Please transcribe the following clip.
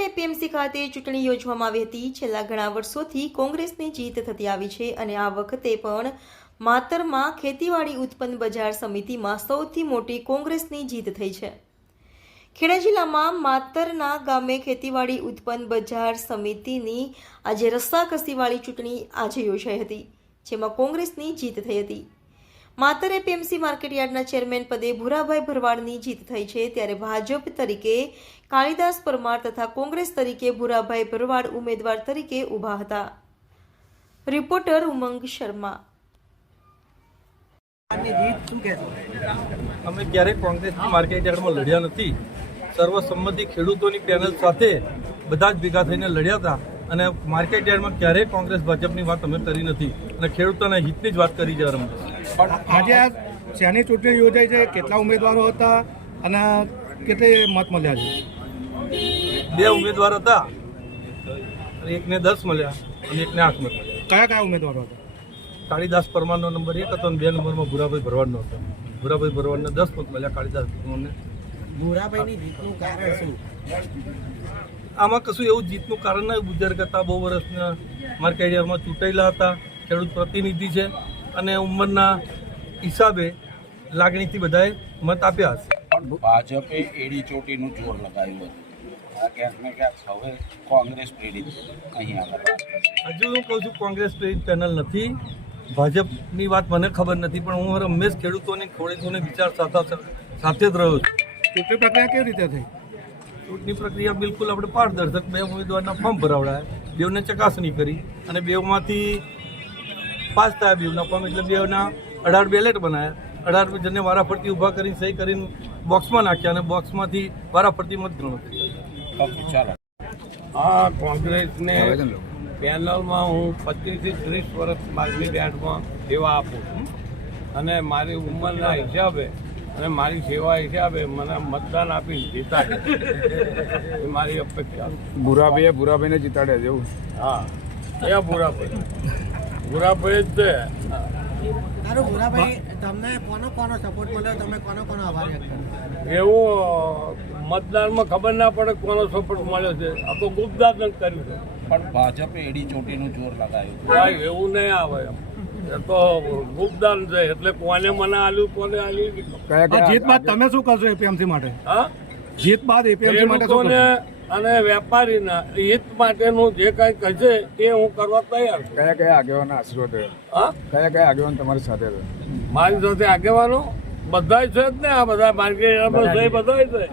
APMC ખાતે ચૂંટણી યોજવામાં આવી હતી. છેલ્લા ઘણા વર્ષોથી કોંગ્રેસની જીત થતી આવી છે અને આ વખતે પણ માતરમાં ખેતીવાડી ઉત્પન્ન બજાર સમિતિમાં સૌથી મોટી કોંગ્રેસની જીત થઈ છે. ખેડા જિલ્લામાં માતરના ગામે ખેતીવાડી ઉત્પન્ન બજાર સમિતિની આજે રસ્સાકસીવાળી ચૂંટણી આજે યોજાઈ હતી, જેમાં કોંગ્રેસની જીત થઈ હતી. માતર એપીએમસી માર્કેટયાર્ડના ચેરમેન પદે ભૂરાભાઈ ભરવાડની જીત થઈ છે. ત્યારે ભાજપ તરીકે કાળીદાસ પરમાર તથા કોંગ્રેસ તરીકે ભૂરાભાઈ ભરવાડ ઉમેદવાર તરીકે ઊભા હતા. રિપોર્ટર ઉમંગ શર્મા. આની જીત શું કહેશો? અમે ક્યારેય કોંગ્રેસની માર્કેટ યાર્ડમાં લડ્યા નથી. સર્વસંમતિ ખેડૂતોની પેનલ સાથે બધા જ ભેગા થઈને લડ્યા હતા. અને માર્કેટ યાર્ડમાં ક્યારેય કોંગ્રેસ ભાજપની વાત અમે કરી નથી અને ખેડૂતોના હિતની જ વાત કરી છે. પણ આજે આ શેની ચૂંટણી યોજાઈ છે કેટલા ઉમેદવારો હતા અને કેટલે મત મળ્યા છે? બે ઉમેદવાર હતા અને એકને દસ મળ્યા અને એકને આઠ મળ્યા. કયા કયા ઉમેદવારો હતા? કાળીદાસ પરમારનો નંબર એક હતો અને બે નંબરમાં ભૂરાભાઈ ભરવાડનો હતો. ભૂરાભાઈ ભરવાડને દસ મત મળ્યા કાળીદાસ પરમારને ભૂરાભાઈની જીતનું કારણ શું? આમાં કશું એવું જીતનું કારણ નહીં. ગુજર કરતાં બહુ વર્ષના મારા કેરિયરમાં ચૂંટાયેલા હતા. ખેડૂત પ્રતિનિધિ છે. અને ઉંમરના હિસાબે લાગણીથી બધાએ મત આપ્યા હશે. ભાજપે એડી ચોટીનું જોર લગાવ્યું હતું. હવે કોંગ્રેસ પ્રેરિત હજુ હું કહું છું કોંગ્રેસ પ્રેરિત પેનલ નથી. ભાજપની વાત મને ખબર નથી પણ હું હંમેશ ખેડૂતોને ખેડૂતોને વિચાર સાથે સાથે જ રહ્યો છું. ચૂંટણી પ્રક્રિયા કેવી રીતે થઈ? ચૂંટણી પ્રક્રિયા બિલકુલ આપણે પારદર્શક. બે ઉમેદવારના ફોર્મ ભરાવડાયા. બેવને ચકાસણી કરી અને બેવમાંથી પાસ થયા બેવના ફોર્મ. એટલે બેઉના અઢાર બેલેટ બનાવ્યા અઢાર જણને વારાફરતી ઊભા કરીને સહી કરીને બોક્સમાં નાખ્યા અને બોક્સમાંથી વારાફરતી મત ગણતરી કરી આ કોંગ્રેસને પેનલમાં હું પચીસથી ત્રીસ વર્ષ મારી બેઠમાં સેવા આપું છું. અને મારી ઉંમરના હિસાબે અને મારી સેવા હિસાબે મને મતદાન આપી જીતાડે. એ મારી અપેક્ષા ભૂરાભાઈએ ભૂરાભાઈને જીતાડ્યા જેવું હા. એ ભૂરાભાઈ? ભૂરાભાઈ જ છે. તારું ભૂરાભાઈ તમને કોનો કોનો સપોર્ટ મળ્યો? તમે કોનો કોનો આભાર એવું મતદાનમાં ખબર ના પડે કોનો સપોર્ટ મળ્યો છે. આ તો ગુપ્તદાન કર્યું છે. પણ ભાજપે એડી ચોટીનું જોર લગાવ્યું. એવું નહીં આવે એમ. તો ગુપદાન છે એટલે કોને મને આલ્યું કોને આલ્યું? જીત બાદ તમે શું કરશો એપીએમસી માટે? હા? જીત બાદ એપીએમસી માટે શું અને વેપારીના હિત માટેનું જે કાંઈ કહેશે એ હું કરવા તૈયાર છું. કયા કયા આગેવાના આશીર્વાદ રહ્યો? હા? કયા કયા આગેવાન તમારી સાથે? મારી સાથે આગેવાનો? બધાય છે જ ને આ બધા માર્કેટ બધા છે.